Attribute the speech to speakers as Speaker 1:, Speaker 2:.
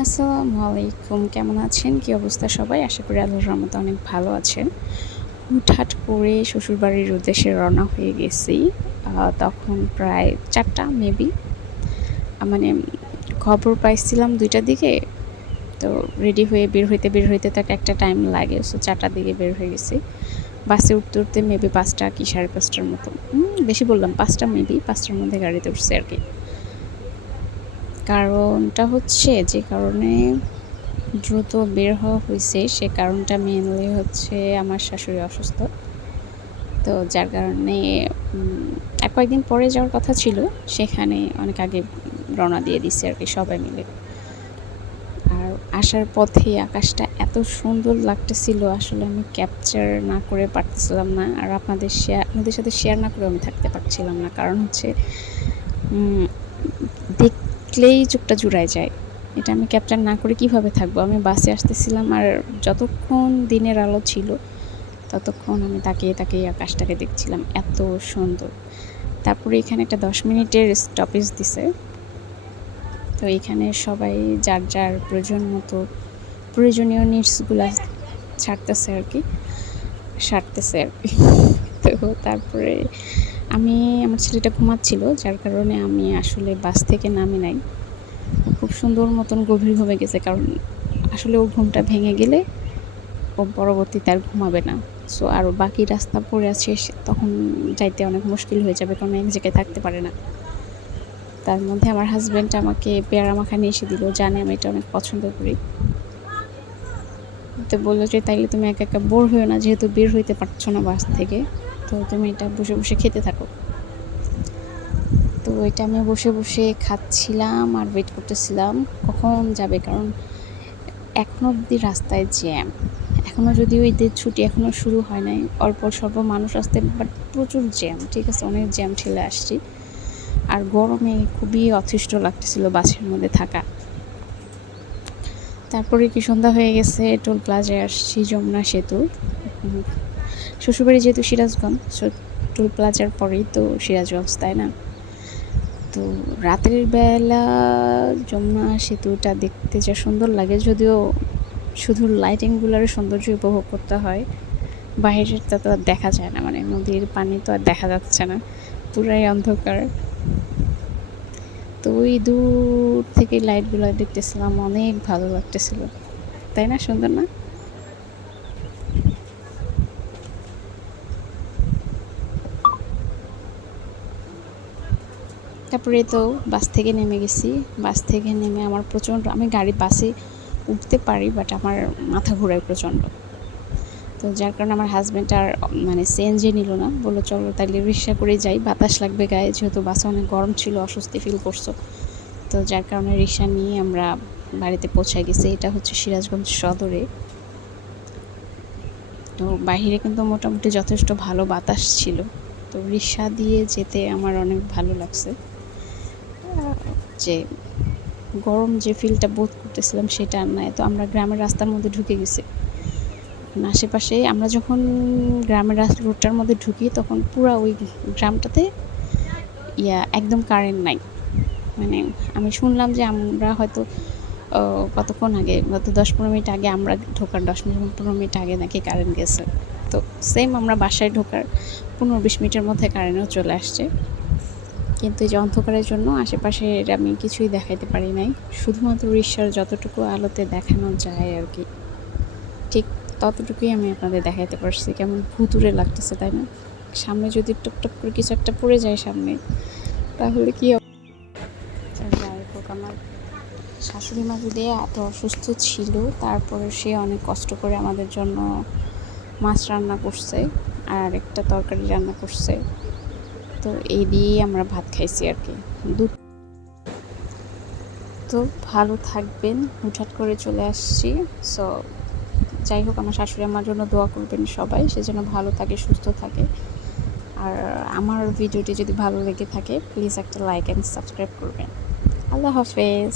Speaker 1: আসসালামু আলাইকুম, কেমন আছেন? কি অবস্থা সবাই? আশা করি আল্লাহর রহমতে অনেক ভালো আছেন। হুটহাট করে শ্বশুরবাড়ির উদ্দেশ্যে রওনা হয়ে গেছি। তখন প্রায় চারটা মেবি মানে খবর পাইছিলাম দুইটার দিকে। তো রেডি হয়ে বের হইতে বের হইতে তো একটা টাইম লাগে। সো চারটার দিকে বের হয়ে গেছি। বাসে উঠতে উঠতে মেবি পাঁচটা কি, সাড়ে পাঁচটার মতো। বেশি বললাম, পাঁচটা মেবি পাঁচটার মধ্যে গাড়িতে উঠছে আর কি। কারণটা হচ্ছে যে কারণে দ্রুত বের হওয়া হয়েছে সে কারণটা মেনলি হচ্ছে আমার শাশুড়ি অসুস্থ। তো যার কারণে এক কয়েকদিন পরে যাওয়ার কথা ছিল সেখানে অনেক আগে রওনা দিয়ে দিচ্ছে আর কি সবাই মিলে। আর আসার পথে আকাশটা এত সুন্দর লাগতেছিল আসলে আমি ক্যাপচার না করে পারতেছিলাম না। আর আপনাদের শেয়ার আপনাদের সাথে শেয়ার না করে আমি থাকতে পারছিলাম না। কারণ হচ্ছে উম, দেখলেই চোখটা জুড়ায় যায়। এটা আমি ক্যাপচার না করে কীভাবে থাকব? আমি বাসে আসতেছিলাম আর যতক্ষণ দিনের আলো ছিল, ততক্ষণ আমি তাকিয়ে তাকিয়ে আকাশটাকে দেখছিলাম। এত সুন্দর। তারপরে এখানে একটা দশ মিনিটের স্টপেজ দিছে। তো এখানে সবাই যার যার প্রয়োজন মতো, প্রয়োজনীয় নিডসগুলো ছাড়তেছে আর কি, সারতেছে আর কি। তো তারপরে আমি, আমার ছেলেটা ঘুমাচ্ছিল, যার কারণে আমি আসলে বাস থেকে নামি নাই। খুব সুন্দর মতন গভীর ঘুমে গেছে, কারণ আসলে ও ঘুমটা ভেঙে গেলে ও পরবর্তীতে আর ঘুমাবে না। সো আর বাকি রাস্তা পড়ে আছে তখন যাইতে অনেক মুশকিল হয়ে যাবে, কারণ এক জায়গায় থাকতে পারে না। তার মধ্যে আমার হাজব্যান্ড আমাকে পেয়ারা মাখা নিয়ে এসে দিল, জানে আমি এটা অনেক পছন্দ করি। তো বলল যে, তাইলে তুমি একা একা বোর হয়েও না, যেহেতু বের হইতে পারছ না বাস থেকে। তো তুমি এটা বসে বসে খেতে থাকো। তো এটা আমি বসে বসে খাচ্ছিলাম আর ওয়েট করতেছিলাম কখন যাবে কারণ এখনও অবধি রাস্তায় জ্যাম এখনও যদিও ঈদের ছুটি এখনও শুরু হয় নাই, অল্প স্বল্প মানুষ আসতে বাট প্রচুর জ্যাম ঠিক আছে? অনেক জ্যাম ঠেলে আসছি। আর গরমে খুবই অতিষ্ঠ লাগতেছিল বাসের মধ্যে থাকা। তারপরে কি সন্ধ্যা হয়ে গেছে টোল প্লাজায় আসছি যমুনা সেতু। শ্বশুরবাড়ি যেহেতু সিরাজগঞ্জ টোল প্লাজার পরেই তো সিরাজগঞ্জ, তাই না? তো রাতের বেলা যমুনা সেতুটা দেখতে যা সুন্দর লাগে, যদিও শুধু লাইটিংগুলোর সৌন্দর্য উপভোগ করতে হয়। বাইরেরটা তো আর দেখা যায় না মানে নদীর পানি তো আর দেখা যাচ্ছে না, পুরাই অন্ধকার। তো ওই দূর থেকে লাইটগুলো দেখতেছিলাম, অনেক ভালো লাগতেছিল। তাই না, সুন্দর না? তারপরে তো বাস থেকে নেমে গেছি। বাস থেকে নেমে আমার প্রচণ্ড, আমি গাড়ি বাসে উঠতে পারি বাট আমার মাথা ঘোরায় প্রচণ্ড। তো যার কারণে আমার হাজব্যান্ড আর মানে সিএনজি নিল না। বলল, চলো তাইলে রিক্সা করে যাই, বাতাস লাগবে গায়ে, যেহেতু বাসে অনেক গরম ছিল, অস্বস্তি ফিল করছ। তো যার কারণে রিক্সা নিয়ে আমরা বাড়িতে পৌঁছায় গেছি। এটা হচ্ছে সিরাজগঞ্জ সদরে। তো বাইরে কিন্তু মোটামুটি যথেষ্ট ভালো বাতাস ছিল। তো রিক্সা দিয়ে যেতে আমার অনেক ভালো লাগছে। যে গরম যে ফিলটা বোধ করতেছিলাম সেটা আর নাই। তো আমরা গ্রামের রাস্তার মধ্যে ঢুকে গেছি। আশেপাশে আমরা যখন গ্রামের রাস্তা রোডটার মধ্যে ঢুকি, তখন পুরা ওই গ্রামটাতে ইয়া একদম কারেন্ট নাই। মানে আমি শুনলাম যে আমরা হয়তো কতক্ষণ আগে, গত দশ পনেরো মিনিট আগে আমরা ঢোকার, দশ মিনিট, পনেরো মিনিট আগে নাকি কারেন্ট গেছে। তো সেম আমরা বাসায় ঢোকার পনেরো বিশ মিনিটের মধ্যে কারেন্টও চলে আসছে। কিন্তু এই অন্ধকারের জন্য আশেপাশে আমি কিছুই দেখাইতে পারি নাই। শুধুমাত্র রিক্সার যতটুকু আলোতে দেখানো যায় আর কি। ঠিক ততটুকুই আমি আপনাদের দেখাইতে পারছি। কেমন ভুতুরে লাগতেছে তাই না? সামনে যদি টুকটুক করে কিছু একটা পড়ে যায় সামনে তাহলে কি আচ্ছা, আমার শাশুড়ি মা যদি এত অসুস্থ ছিল তারপরে সে অনেক কষ্ট করে আমাদের জন্য মাছ রান্না করছে আর একটা তরকারি রান্না করছে। তো এই দিয়েই আমরা ভাত খাইছি আর কি। দুধ তো ভালো থাকবেন, হুটহাট করে চলে আসছি। সো যাই হোক, আমার শাশুড়ি আমার জন্য দোয়া করবেন সবাই, সে যেন ভালো থাকে, সুস্থ থাকে। আর আমার ভিডিওটি যদি ভালো লেগে থাকে প্লিজ একটা লাইক অ্যান্ড সাবস্ক্রাইব করবেন। আল্লাহ হাফেজ।